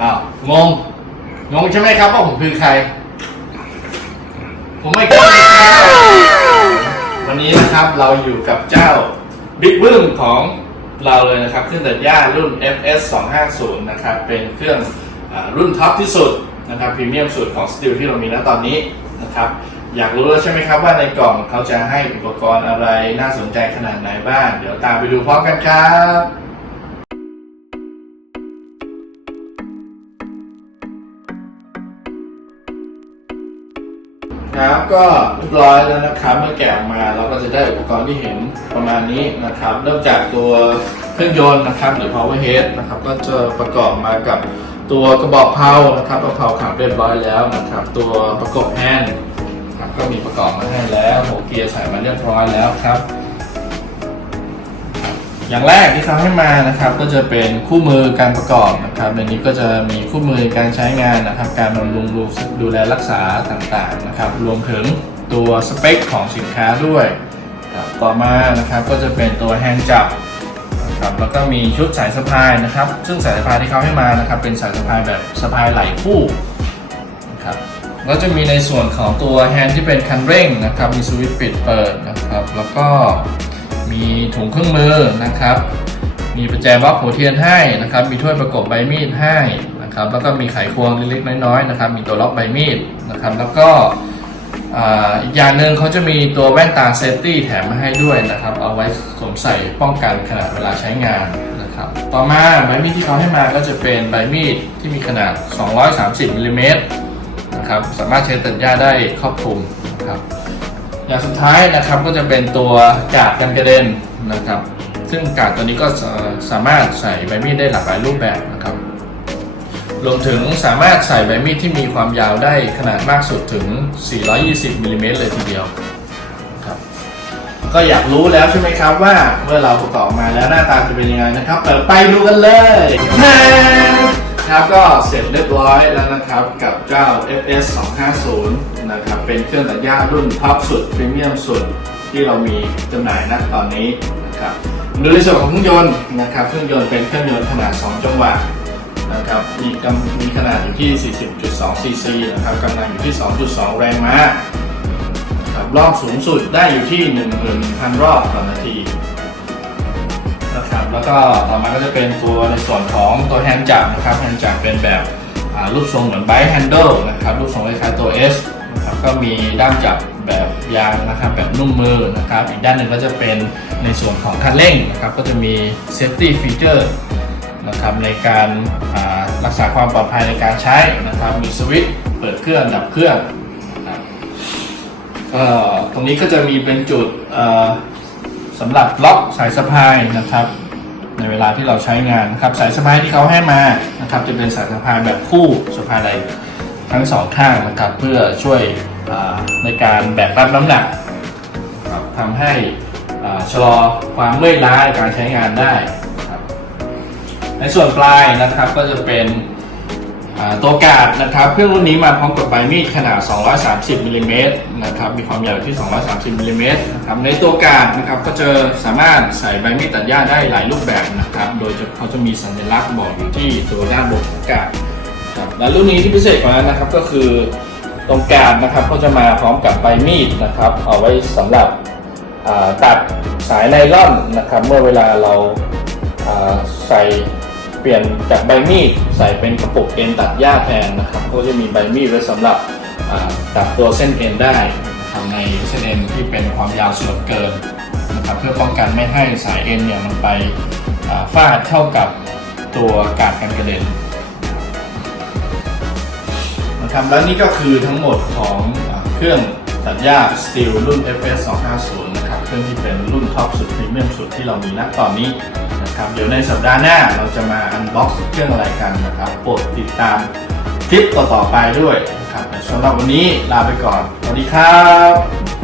อ้าวงงงงใช่ไหมครับว่าผมคือใคร ผมไม่ใช่วันนี้นะครับเราอยู่กับเจ้าบิ๊กบึ้มของเราเลยนะครับเครื่องตัดหญ้ารุ่น FS 250นะครับเป็นเครื่องอรุ่นท็อปที่สุดนะครับพรีเมียมสุดของสตีลที่เรามีณตอนนี้นะครับอยากรู้แล้วใช่ไหมครับว่าในกล่องเขาจะให้อุปกรณ์อะไรน่าสนใจขนาดไหนบ้าง เดี๋ยวตามไปดูพร้อมกันครับ ครับ ก็เรียบร้อยแล้วนะครับ เมื่อแกะออกมาเราก็จะได้อุปกรณ์ที่เห็นประมาณนี้นะครับ เริ่มจากตัวเครื่องยนต์นะครับ หรือ power head นะครับ ก็จะประกอบมากับตัวกระบอกเพลานะครับกระเพราขับเรียบร้อยแล้วนะครับ ตัวประกบแฮนด์ครับก็มีประกอบมาให้แล้วหัวเกียร์ใส่มาเรียบร้อยแล้วครับ อย่างแรกที่เขาให้มานะครับก็จะเป็นคู่มือการประกอบนะครับในนี้ก็จะมีคู่มือการใช้งานนะครับ การบำรุงดูดูแลรักษาต่างๆนะครับ รวมถึงตัวสเปคของสินค้าด้วย ต่อมานะครับก็จะเป็นตัวแฮนด์จับนะครับแล้วก็มีชุดสายสะพายนะครับ ซึ่งสายสะพายที่เขาให้มานะครับ เป็นสายสะพายแบบสะพายไหล่คู่นะครับแล้วจะมีในส่วนของตัวแฮนด์ที่เป็นคันเร่งนะครับ มีสวิตช์ปิดเปิดนะครับ แล้วก็ มีถุงเครื่องมือนะครับ มีประแจบล็อกหัวเทียนให้นะครับ มีถ้วยประกบใบมีดให้นะครับ แล้วก็มีไขควงเล็กๆน้อยๆนะครับ มีตัวล็อกใบมีดนะครับ แล้วก็อีกอย่างหนึ่งเขาจะมีตัวแว่นตาเซฟตี้แถมมาให้ด้วยนะครับ เอาไว้สวมใส่ป้องกันขณะเวลาใช้งานนะครับ ต่อมาใบมีดที่เขาให้มาก็จะเป็นใบมีดที่มีขนาด 230มิลลิเมตรนะครับ สามารถใช้ตัดหญ้าได้ครอบคลุมนะครับ อย่างสุดท้ายนะครับก็จะเป็นตัวกาดกันกระเด็นนะครับ ซึ่งกาดตัวนี้ก็สามารถใส่ใบมีดได้หลากหลายรูปแบบนะครับ รวมถึงสามารถใส่ใบมีดที่มีความยาวได้ขนาดมากสุดถึง 420มิลลิเมตรเลยทีเดียวครับก็อยากรู้แล้วใช่ไหมครับว่าเมื่อเราประกอบมาแล้วหน้าตาจะเป็นยังไงนะครับเปิดไปดูกันเลย ครับก็เสร็จเรียบร้อยแล้วนะครับกับเจ้า FS 250นะครับเป็นเครื่องตัดหญ้ารุ่นท็อปสุดพรีเมียมสุดที่เรามีจำหน่ายณตอนนี้นะครับดูในส่วนของเครื่องยนต์นะครับเครื่องยนต์เป็นเครื่องยนต์ขนาด 2 จังหวะนะครับมีกำมีขนาดอยู่ที่ 40.2 ซีซีนะครับกำลังอยู่ที่ 2.2 แรงม้านะครับรอบสูงสุดได้อยู่ที่ 11,000 รอบต่อนาที นะครับแล้วก็ต่อมาก็จะเป็นตัวในส่วนของตัวแฮนด์จับนะครับแฮนด์จับเป็นแบบรูปทรงเหมือนไบค์แฮนเดิลนะครับรูปทรงคล้ายๆตัว S นะครับก็มีด้ามจับแบบยางนะครับแบบนุ่มมือนะครับอีกด้านหนึ่งก็จะเป็นในส่วนของคันเร่งนะครับก็จะมี safety feature นะครับในการรักษาความปลอดภัยในการใช้นะครับมีสวิตช์เปิดเครื่องดับเครื่องนะครับก็ตรงนี้ก็จะมีเป็นจุด สำหรับล็อกสายสะพายนะครับ ในเวลาที่เราใช้งานนะครับ สายสะพายที่เขาให้มานะครับ จะเป็นสายสะพายแบบคู่สะพายไหล่ทั้งสองข้างนะครับ เพื่อช่วยในการแบกรับน้ำหนักทำให้ชะลอความเมื่อยล้าในการใช้งานได้ ในส่วนปลายนะครับก็จะเป็น ตัวกาดนะครับเครื่องรุ่นนี้มาพร้อมกับใบมีดขนาด 230มิลลิเมตรนะครับมีความยาวที่ 230มิลลิเมตรนะครับในตัวกาดนะครับก็จะสามารถใส่ใบมีดตัดหญ้าได้หลายรูปแบบนะครับโดยเขาจะมีสัญลักษณ์บอกอยู่ที่ตัวด้านบนของกาดครับและรุ่นนี้ที่พิเศษกว่านั้นนะครับก็คือตรงกาดนะครับก็จะมาพร้อมกับใบมีดนะครับเอาไว้สำหรับตัดสายไนล่อนนะครับเมื่อเวลาเราใส่ ปลี่ยนจากใบมีดใส่เป็นกระปุกเอ็นตัดหญ้าแทนนะครับก็จะมีใบมีดไว้สำหรับตัดตัวเส้นเอ็นได้นะครับในเส้นเอ็นที่เป็นความยาวส่วนเกินนะครับเพื่อป้องกันไม่ให้สายเอ็นเนี่ยมันไปฟาดเข้ากับตัวกาดกันกระเด็นนะครับและนี่ก็คือทั้งหมดของอเครื่องตัดหญ้าสตีลรุ่น FS 250นะครับ เครื่องที่เป็นรุ่นท็อปสุดพรีเมียมสุดที่เรามีณตอนนี้นะครับเดี๋ยวในสัปดาห์หน้าเราจะมาอันบ็อกซ์เครื่องอะไรกันนะครับโปรดติดตามคลิปต่อๆไปด้วยนะครับสำหรับวันนี้ลาไปก่อน สวัสดีครับ